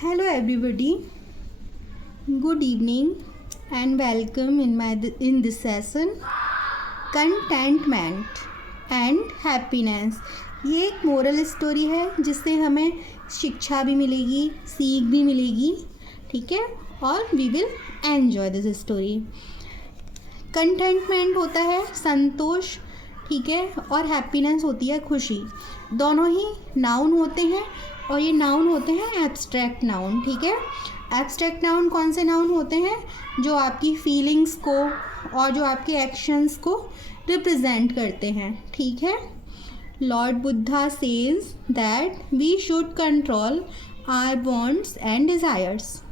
Hello everybody. Good evening and welcome in this session Contentment and Happiness. ये एक moral story है जिससे हमें शिक्षा भी मिलेगी, सीख भी मिलेगी, ठीक है, और we will enjoy this story. Contentment होता है संतोष, ठीक है, और हैप्पीनेस होती है खुशी. दोनों ही नाउन होते हैं और ये नाउन होते हैं एब्स्ट्रैक्ट नाउन, ठीक है. एब्स्ट्रैक्ट नाउन कौन से नाउन होते हैं? जो आपकी फीलिंग्स को और जो आपके एक्शंस को रिप्रेजेंट करते हैं, ठीक है. Lord Buddha says that we should control our wants and desires.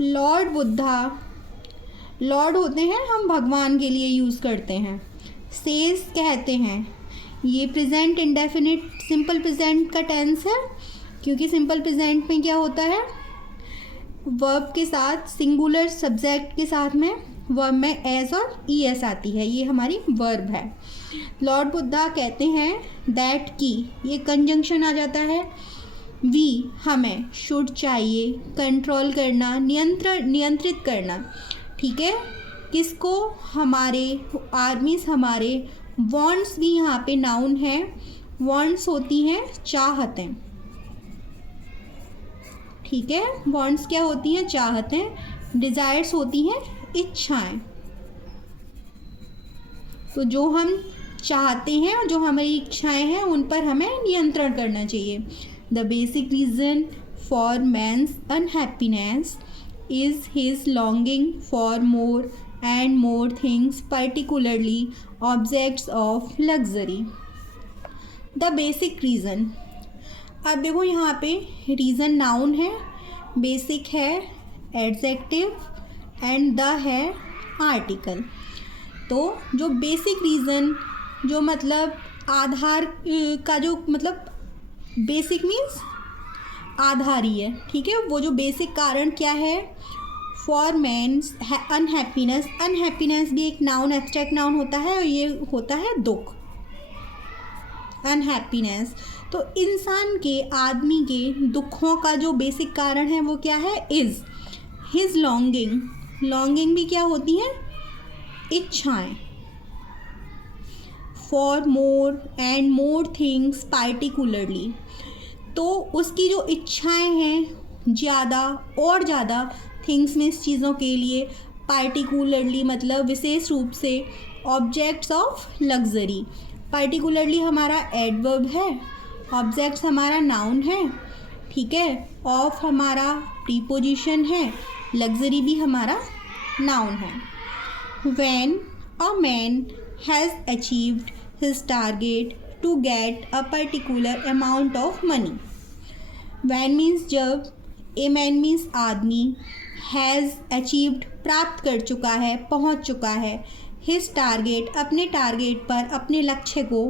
Lord Buddha, Lord होते हैं हम भगवान के लिए यूज़ करते हैं. सेज कहते हैं, ये प्रेजेंट इंडेफिनिट सिंपल प्रेजेंट का टेंस है, क्योंकि सिंपल प्रेजेंट में क्या होता है, वर्ब के साथ सिंगुलर सब्जेक्ट के साथ में वर्ब में एज और ईएस आती है, ये हमारी वर्ब है. लॉर्ड बुद्धा कहते हैं दैट की, ये कंजंक्शन आ जाता है. वी हमें, शुड चाहिए, कंट्रोल करना, नियंत्रित करना, ठीक है. किसको? हमारे आर्मीज, हमारे. वांट्स भी यहाँ पे नाउन है. वांट्स होती हैं चाहतें, ठीक है. वांट्स क्या होती हैं? चाहतें. डिज़ायर्स होती हैं इच्छाएं. तो जो हम चाहते हैं और जो हमारी इच्छाएं हैं उन पर हमें नियंत्रण करना चाहिए. The basic reason for man's unhappiness is his longing for more and more things, particularly objects of luxury. The basic reason. अब देखो यहाँ पे रीज़न नाउन है, बेसिक है एडजेक्टिव एंड द है आर्टिकल. तो जो बेसिक रीज़न, जो मतलब आधार का जो मतलब बेसिक मीन्स आधारी है, ठीक है. वो जो बेसिक कारण क्या है? For man's unhappiness. अनहैप्पीनेस भी एक नाउन, एब्स्ट्रैक्ट नाउन होता है और ये होता है दुख. अनहैप्पीनेस तो इंसान के, आदमी के दुखों का जो बेसिक कारण है वो क्या है? Is his longing. लॉन्गिंग भी क्या होती हैं? इच्छाएं. For more and more things particularly. तो उसकी जो इच्छाएं हैं ज़्यादा और ज़्यादा, थिंग्स में चीज़ों के लिए, पार्टिकुलरली मतलब विशेष रूप से, ऑब्जेक्ट्स ऑफ लग्जरी. पार्टिकुलरली हमारा एडवर्ब है, ऑब्जेक्ट्स हमारा नाउन है, ठीक है. ऑफ हमारा प्रीपोजिशन है, लग्जरी भी हमारा नाउन है. When a man has achieved his target to get a particular amount of money. When means जब, ए मैन मीन्स आदमी, हैज़ अचीव्ड प्राप्त कर चुका है, पहुंच चुका है, हिज टारगेट अपने टारगेट पर, अपने लक्ष्य को,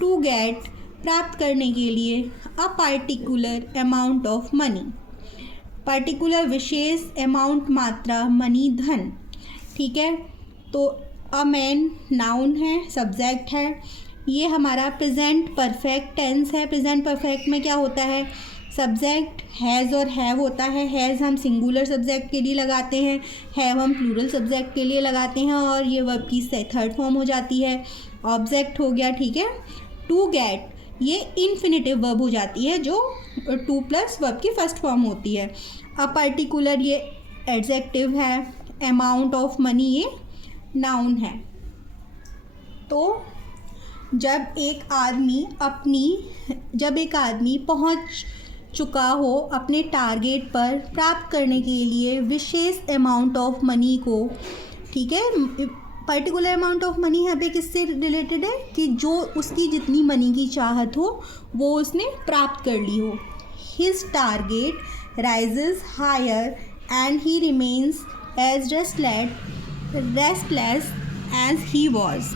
टू गेट प्राप्त करने के लिए, a particular amount of money. Particular विशेष, अमाउंट मात्रा, मनी धन, ठीक है. तो अ मैन नाउन है, सब्जेक्ट है. ये हमारा प्रेजेंट परफेक्ट टेंस है. प्रेजेंट परफेक्ट में क्या होता है? सब्जेक्ट हैज़ और हैव होता है. हैज़ हम सिंगुलर सब्जेक्ट के लिए लगाते हैं, हैव हम प्लूरल सब्जेक्ट के लिए लगाते हैं, और ये वर्ब की थर्ड फॉर्म हो जाती है. ऑब्जेक्ट हो गया, ठीक है. टू गेट ये इन्फिनेटिव वर्ब हो जाती है, जो टू प्लस वर्ब की फर्स्ट फॉर्म होती है. अ पर्टिकुलर ये एडजेक्टिव है. अमाउंट ऑफ मनी ये नाउन है. तो जब एक आदमी पहुंच चुका हो अपने टारगेट पर प्राप्त करने के लिए विशेष अमाउंट ऑफ मनी को, ठीक है. पर्टिकुलर अमाउंट ऑफ मनी यहाँ पे किससे रिलेटेड है? कि जो उसकी जितनी मनी की चाहत हो वो उसने प्राप्त कर ली हो. His target rises higher and he remains as restless as he was.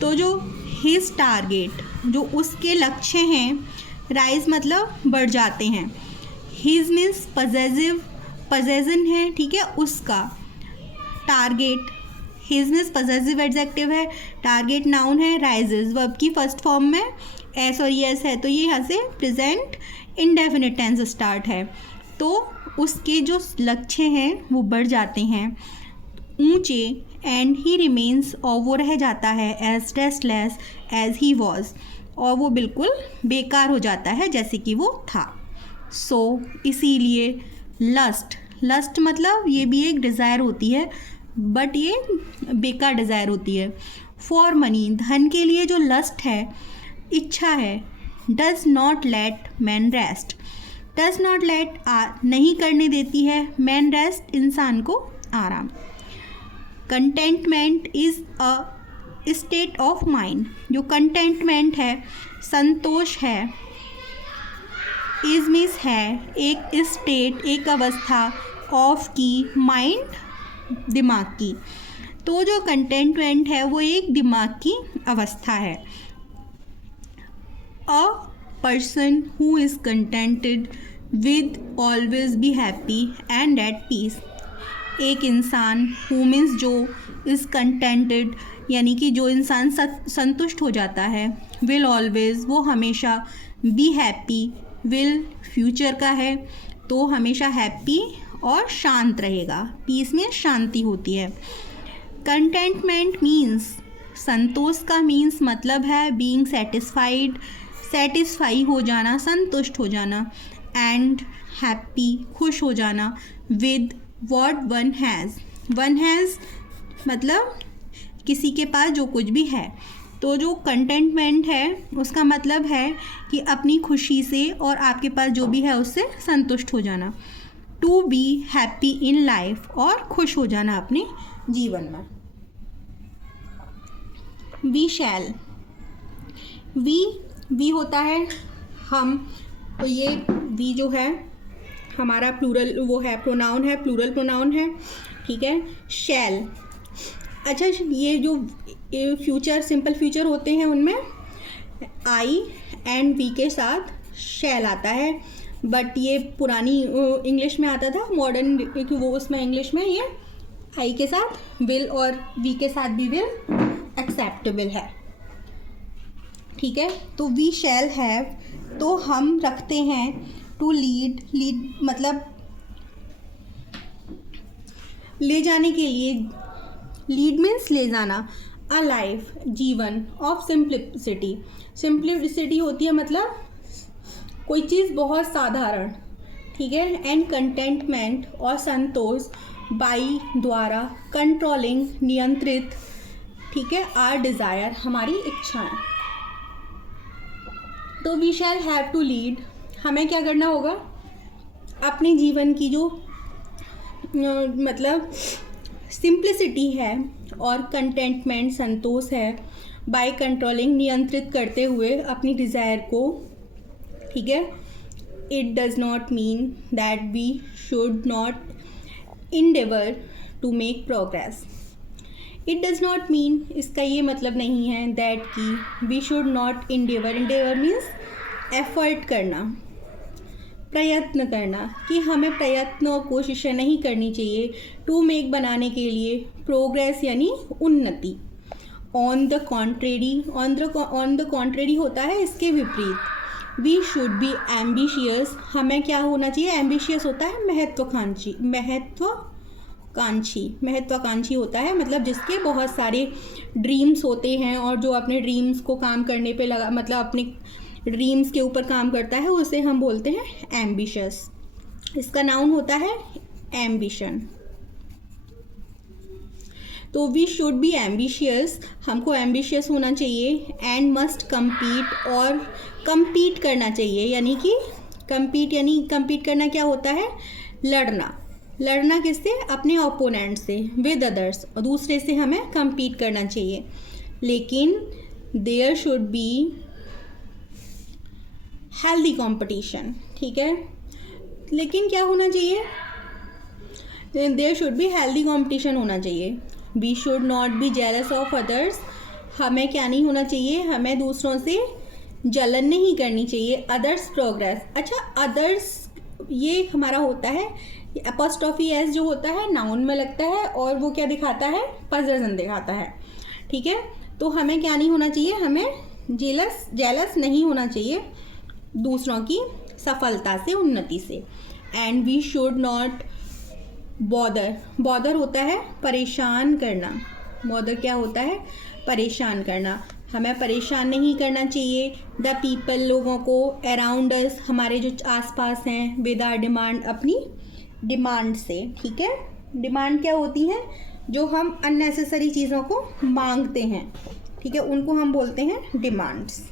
तो जो हिज टारगेट, जो उसके लक्ष्य हैं, राइज मतलब बढ़ जाते हैं. हिज मीन्स पजेसन है, ठीक है, उसका. Target, his means possessive adjective है, टारगेट नाउन है, राइजेस वर्ब की फर्स्ट फॉर्म में, एस और एस है तो ये यहाँ से प्रेजेंट इंडेफिनिट टेंस स्टार्ट है, तो उसके जो लक्ष्य हैं वो बढ़ जाते हैं ऊंचे, एंड ही रिमेन्स और वो रह जाता है as restless as he was, और वो बिल्कुल बेकार हो जाता है जैसे कि वो था। सो इसीलिए लस्ट मतलब ये भी एक डिज़ायर होती है, बट ये बेकार डिज़ायर होती है। फॉर मनी धन के लिए जो लस्ट है, इच्छा है, does not let man rest, does not let नहीं करने देती है मैन रेस्ट इंसान को आराम। Contentment is a state of mind, जो कंटेंटमेंट है संतोष है, इज मीन्स है एक स्टेट एक अवस्था ऑफ की माइंड दिमाग की, तो जो कंटेंटमेंट है वो एक दिमाग की अवस्था है। A person who is contented with always be happy and at peace, एक इंसान हु मीन्स जो इज़ कंटेंटेड यानी कि जो इंसान संतुष्ट हो जाता है, विल ऑलवेज वो हमेशा, बी हैप्पी विल फ्यूचर का है तो हमेशा हैप्पी और शांत रहेगा, पीस में शांति होती है। कंटेंटमेंट मीन्स संतोष का मीन्स मतलब है बीइंग सेटिस्फाइड, सेटिस्फाई हो जाना, संतुष्ट हो जाना, एंड हैप्पी खुश हो जाना, विद वॉट वन हैज़ मतलब किसी के पास जो कुछ भी है, तो जो कंटेंटमेंट है उसका मतलब है कि अपनी खुशी से और आपके पास जो भी है उससे संतुष्ट हो जाना। To be happy in life, और खुश हो जाना अपने जीवन में। वी शैल, वी होता है हम, तो ये वी जो है हमारा प्लूरल वो है, प्रोनाउन है, प्लूरल प्रोनाउन है, ठीक है। शैल, अच्छा ये जो फ्यूचर सिंपल फ्यूचर होते हैं उनमें आई एंड वी के साथ शैल आता है, बट ये पुरानी इंग्लिश में आता था, मॉडर्न क्योंकि वो उसमें इंग्लिश में ये आई के साथ विल और वी के साथ भी विल एक्सेप्टेबल है, ठीक है। तो वी शैल हैव, तो हम रखते हैं टू लीड मतलब ले जाने के लिए, लीड मीन्स ले जाना, अ लाइफ जीवन, ऑफ सिंप्लिसिटी, सिंप्लिसिटी होती है मतलब कोई चीज़ बहुत साधारण, ठीक है। एंड कंटेंटमेंट और संतोष, बाई द्वारा, कंट्रोलिंग नियंत्रित, ठीक है, आर डिज़ायर हमारी इच्छाएं। तो we shall have to lead, हमें क्या करना होगा, अपने जीवन की जो मतलब सिंप्लिसिटी है और कंटेंटमेंट संतोष है, बाय कंट्रोलिंग नियंत्रित करते हुए अपनी डिज़ायर को, ठीक है। It does not mean that we should not endeavour to make progress, it does not mean, इसका ये मतलब नहीं है दैट कि we should not endeavour, endeavour means effort करना, प्रयत्न करना, कि हमें प्रयत्न और कोशिशें नहीं करनी चाहिए टू मेक बनाने के लिए, प्रोग्रेस यानी उन्नति। On the contrary, on the contrary होता है इसके विपरीत। वी शुड बी एम्बिशियस, हमें क्या होना चाहिए, एम्बिशियस होता है महत्वाकांक्षी होता है, मतलब जिसके बहुत सारे ड्रीम्स होते हैं और जो अपने ड्रीम्स को काम करने पे लगा, मतलब अपने ड्रीम्स के ऊपर काम करता है, उसे हम बोलते हैं एम्बिशियस। इसका नाउन होता है एम्बिशन। तो वी शुड बी एम्बिशियस, हमको एम्बिशियस होना चाहिए, एंड मस्ट कम्पीट, और कम्पीट करना चाहिए, यानी कि कम्पीट करना क्या होता है, लड़ना किससे, अपने ओपोनेंट से, विद अदर्स, और दूसरे से हमें कम्पीट करना चाहिए, लेकिन there should be healthy competition, ठीक है। लेकिन क्या होना चाहिए, there should be healthy competition होना चाहिए। We should not be jealous of others, हमें क्या नहीं होना चाहिए, हमें दूसरों से जलन नहीं करनी चाहिए। अदर्स प्रोग्रेस, अच्छा अदर्स ये हमारा होता है अपॉस्ट्रोफी एस जो होता है नाउन में लगता है, और वो क्या दिखाता है, पजरजन दिखाता है, ठीक है। तो हमें क्या नहीं होना चाहिए, हमें जेलस नहीं होना चाहिए दूसरों की सफलता से, उन्नति से। And we should not bother होता है परेशान करना। बॉदर क्या होता है? परेशान करना। हमें परेशान नहीं करना चाहिए द पीपल, लोगों को, अराउंड अस, हमारे जो आसपास हैं, विद आवर डिमांड, अपनी डिमांड से। ठीक है, डिमांड क्या होती हैं? जो हम अननेसेसरी चीज़ों को मांगते हैं, ठीक है, उनको हम बोलते हैं डिमांड्स।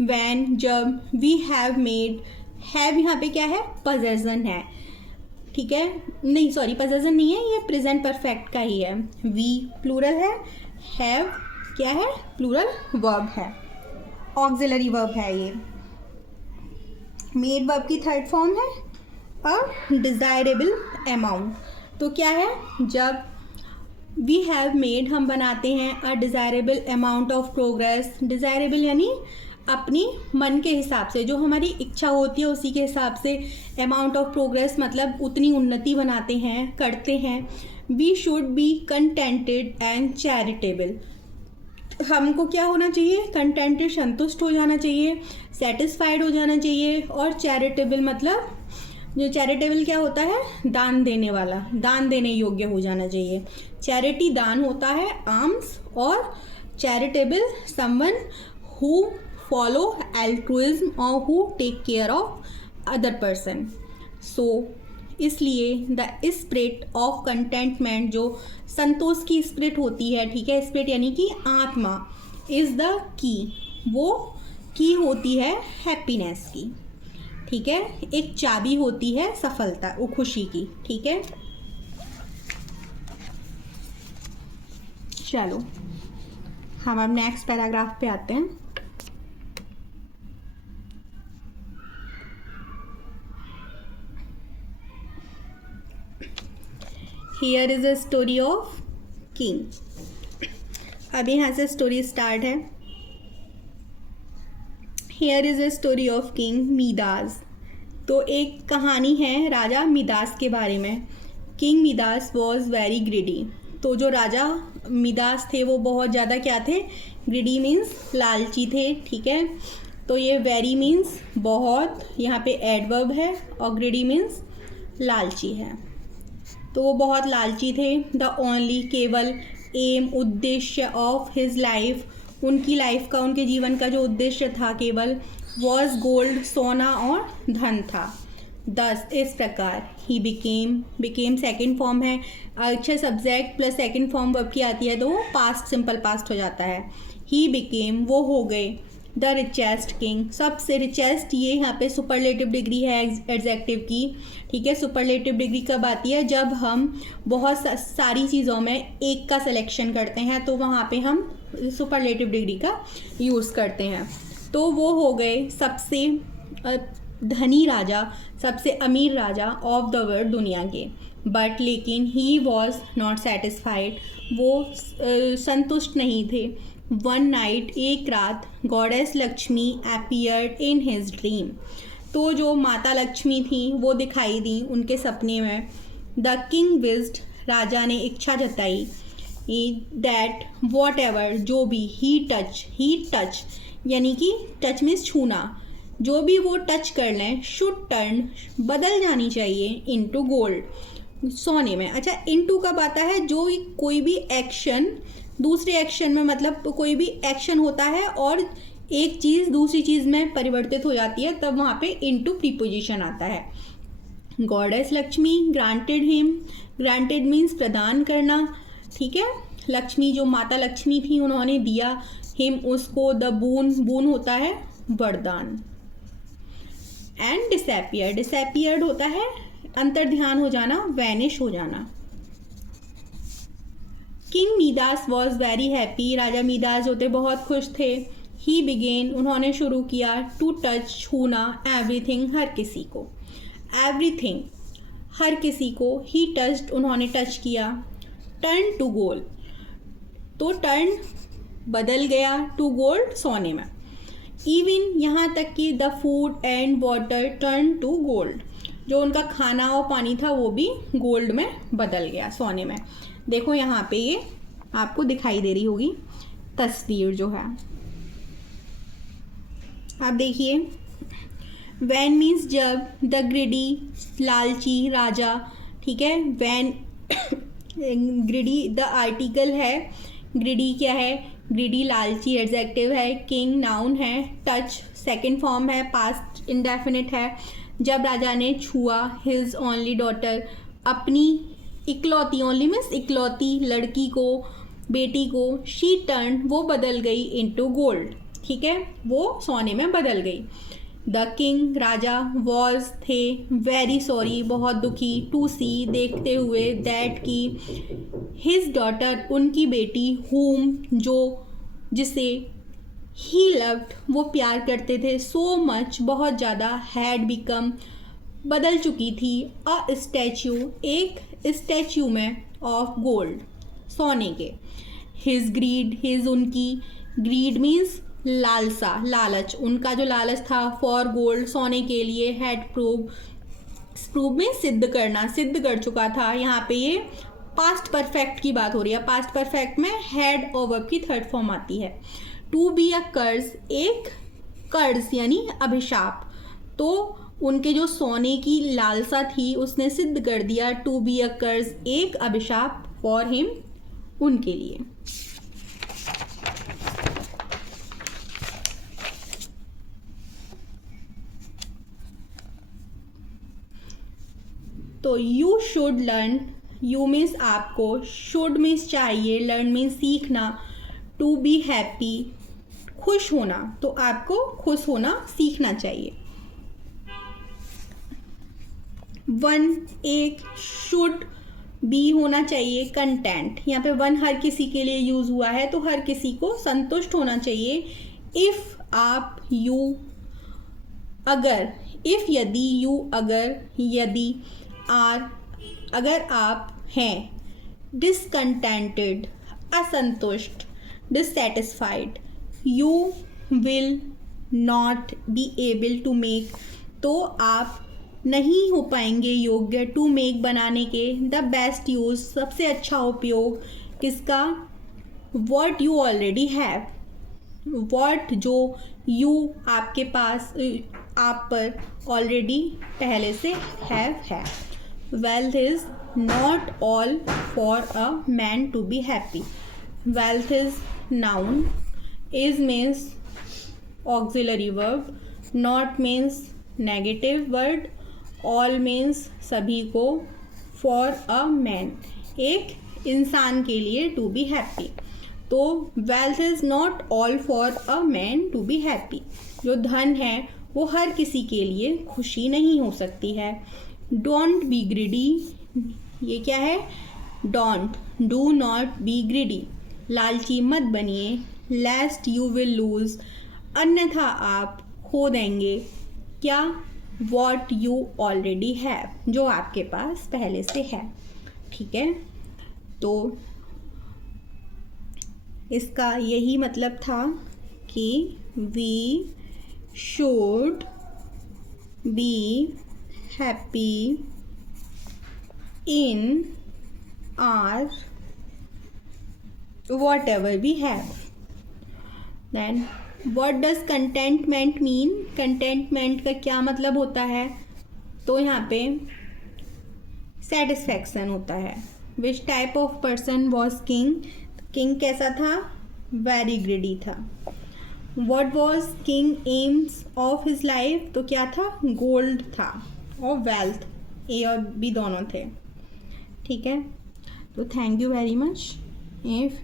वैन, जब, वी हैव मेड, हैव यहाँ पे क्या है? पजेशन है, ठीक है, नहीं सॉरी पजेशन नहीं है, ये प्रेजेंट परफेक्ट का ही है। वी प्लूरल है, हैव क्या है? प्लूरल वर्ब है, ऑक्सिलरी वर्ब है ये। मेड वर्ब की थर्ड फॉर्म है अ डिज़ायरेबल अमाउंट। तो क्या है? जब वी हैव मेड, हम बनाते हैं a desirable amount of progress. Desirable यानी अपनी मन के हिसाब से, जो हमारी इच्छा होती है उसी के हिसाब से। अमाउंट ऑफ प्रोग्रेस मतलब उतनी उन्नति बनाते हैं, करते हैं। We should be contented and charitable. हमको क्या होना चाहिए? कंटेंटेड, संतुष्ट हो जाना चाहिए, सेटिस्फाइड हो जाना चाहिए। और चैरिटेबल मतलब, जो चैरिटेबल क्या होता है? दान देने वाला, दान देने योग्य हो जाना चाहिए। चैरिटी दान होता है, आर्म्स, और charitable someone who follow altruism और who take care of other person. So इसलिए द स्पिरिट ऑफ कंटेंटमेंट, जो संतोष की स्पिरिट होती है, ठीक है, स्पिरिट यानी कि आत्मा, इज़ द की, वो की होती है हैप्पीनेस की, ठीक है, एक चाबी होती है सफलता, वो खुशी की, ठीक है। चलो हम अब नेक्स्ट पैराग्राफ पे आते हैं। Here is a story of king. अब यहाँ से स्टोरी स्टार्ट है। Here is a story of king Midas. तो एक कहानी है राजा मिदास के बारे में। King Midas was very greedy. तो जो राजा मिदास थे वो बहुत ज़्यादा क्या थे? ग्रीडी मीन्स लालची थे, ठीक है। तो ये वेरी मीन्स बहुत, यहाँ पे एडवर्ब है, और ग्रीडी मीन्स लालची है। तो वो बहुत लालची थे। द ओनली, केवल, एम, उद्देश्य ऑफ हिज लाइफ, उनकी लाइफ का, उनके जीवन का जो उद्देश्य था केवल, वॉज गोल्ड, सोना और धन था। दस, इस प्रकार, ही बिकेम सेकेंड फॉर्म है। अच्छा, subject plus second form verb की आती है तो वो पास्ट, सिंपल पास्ट हो जाता है। ही बिकेम, वो हो गए, द रिचेस्ट किंग, सबसे रिचेस्ट, ये यहाँ पे सुपरलेटिव डिग्री है एडजेक्टिव की, ठीक है। सुपरलेटिव डिग्री कब आती है? जब हम बहुत सारी चीज़ों में एक का सिलेक्शन करते हैं, तो वहाँ पे हम सुपरलेटिव डिग्री का यूज़ करते हैं। तो वो हो गए सबसे धनी राजा, सबसे अमीर राजा ऑफ द वर्ल्ड, दुनिया के। बट लेकिन ही वॉज नॉट सेटिस्फाइड, वो संतुष्ट नहीं थे। वन नाइट, एक रात, goddess Lakshmi appeared in his dream. तो जो माता लक्ष्मी थी वो दिखाई दी उनके सपने में। द किंग विज्ड, राजा ने इच्छा जताई, दैट वॉट एवर, जो भी, ही टच यानी कि टच मीन्स छूना, जो भी वो टच कर लें, शुड टर्न, बदल जानी चाहिए, इनटू गोल्ड, सोने में। अच्छा, इनटू कब आता है? जो कोई भी एक्शन दूसरे एक्शन में, मतलब कोई भी एक्शन होता है और एक चीज़ दूसरी चीज़ में परिवर्तित हो जाती है, तब वहाँ पे इनटू प्रीपोजिशन आता है। Goddess Lakshmi granted him, granted means प्रदान करना, ठीक है। लक्ष्मी, जो माता लक्ष्मी थी, उन्होंने दिया, हिम, उसको, द बून होता है वरदान। एंड डिसअपियर्ड होता है अंतर्ध्यान हो जाना, वैनिश हो जाना। King Midas was very happy, Raja Midas होते बहुत खुश थे। ही बिगेन, उन्होंने शुरू किया, टू टच, छूना, एवरीथिंग, हर किसी को, एवरीथिंग, हर किसी को। ही टच्ड, उन्होंने टच किया। टर्न टू गोल्ड, तो टर्न बदल गया, टू गोल्ड, सोने में। इवन, यहाँ तक कि the food and water turn to gold, जो उनका खाना और पानी था वो भी गोल्ड में बदल गया, सोने में। देखो यहाँ पे ये आपको दिखाई दे रही होगी तस्वीर जो है, आप देखिए। वैन मीन्स जब, द ग्रिडी लालची राजा, ठीक है। वैन ग्रिडी द आर्टिकल है, ग्रिडी क्या है, ग्रिडी लालची एडजेक्टिव है, किंग नाउन है, टच सेकंड फॉर्म है, पास्ट इंडेफिनिट है। जब राजा ने छुआ हिज ओनली डॉटर, अपनी इकलौती, ओनली मीन्स इकलौती लड़की को, बेटी को, शी टर्न वो बदल गई, इनटू गोल्ड, ठीक है, वो सोने में बदल गई। द किंग राजा वॉज थे वेरी सॉरी बहुत दुखी, टू सी देखते हुए, दैट की हिज डॉटर उनकी बेटी, होम जो जिसे, ही लव्ड वो प्यार करते थे, सो मच बहुत ज़्यादा, हैड बिकम बदल चुकी थी, अ स्टैच्यू एक स्टैच्यू में, ऑफ गोल्ड सोने के। हिज ग्रीड, हिज उनकी, ग्रीड मीन्स लालसा लालच, उनका जो लालच था, फॉर गोल्ड सोने के लिए, हैड प्रूव में सिद्ध करना, सिद्ध कर चुका था। यहाँ पे ये पास्ट परफेक्ट की बात हो रही है, पास्ट परफेक्ट में हैड और वर्ब की थर्ड फॉर्म आती है। टू बी अ कर्ज, एक कर्ज यानी अभिशाप, तो उनके जो सोने की लालसा थी उसने सिद्ध कर दिया, टू बी अ कर्ज एक अभिशाप, फॉर हिम उनके लिए। तो you should learn, you means आपको, शुड मीन्स चाहिए, लर्न मीन्स सीखना, टू बी हैप्पी खुश होना, तो आपको खुश होना सीखना चाहिए। वन एक, शुड बी होना चाहिए कंटेंट, यहाँ पे वन हर किसी के लिए यूज हुआ है, तो हर किसी को संतुष्ट होना चाहिए। इफ आप, यू अगर, इफ यदि, यू अगर, यदि, आर अगर आप हैं, डिसकंटेंटेड असंतुष्ट, dissatisfied, you will not be able to make, तो आप नहीं हो पाएंगे योग्य, टू मेक बनाने के, द बेस्ट यूज सबसे अच्छा उपयोग, किसका, what you already have, what जो यू आपके पास, आप पर ऑलरेडी पहले से हैव है। Wealth is not all for a man to be happy, wealth is noun, is means auxiliary verb, not means negative word, all means सभी को, फॉर अ मैन एक इंसान के लिए, टू बी हैप्पी। तो wealth is not all for a man to be happy, जो धन है वो हर किसी के लिए खुशी नहीं हो सकती है। डोंट बी ग्रीडी, ये क्या है, don't, do not be greedy, लालची मत बनिए, लेस्ट यू विल लूज, अन्यथा आप खो देंगे, क्या, वॉट यू ऑलरेडी हैव, जो आपके पास पहले से है, ठीक है। तो इसका यही मतलब था कि we should be happy in or whatever we have. Then what does contentment mean, contentment का क्या मतलब होता है, तो यहाँ पे सेटिस्फैक्शन होता है। Which type of person was king, king कैसा था, वेरी ग्रीडी था। What was king AIIMS of his life, तो क्या था, गोल्ड था, और वेल्थ, ए और बी दोनों थे, ठीक है। तो thank you very much. If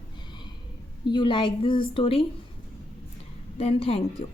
you like this story, then thank you.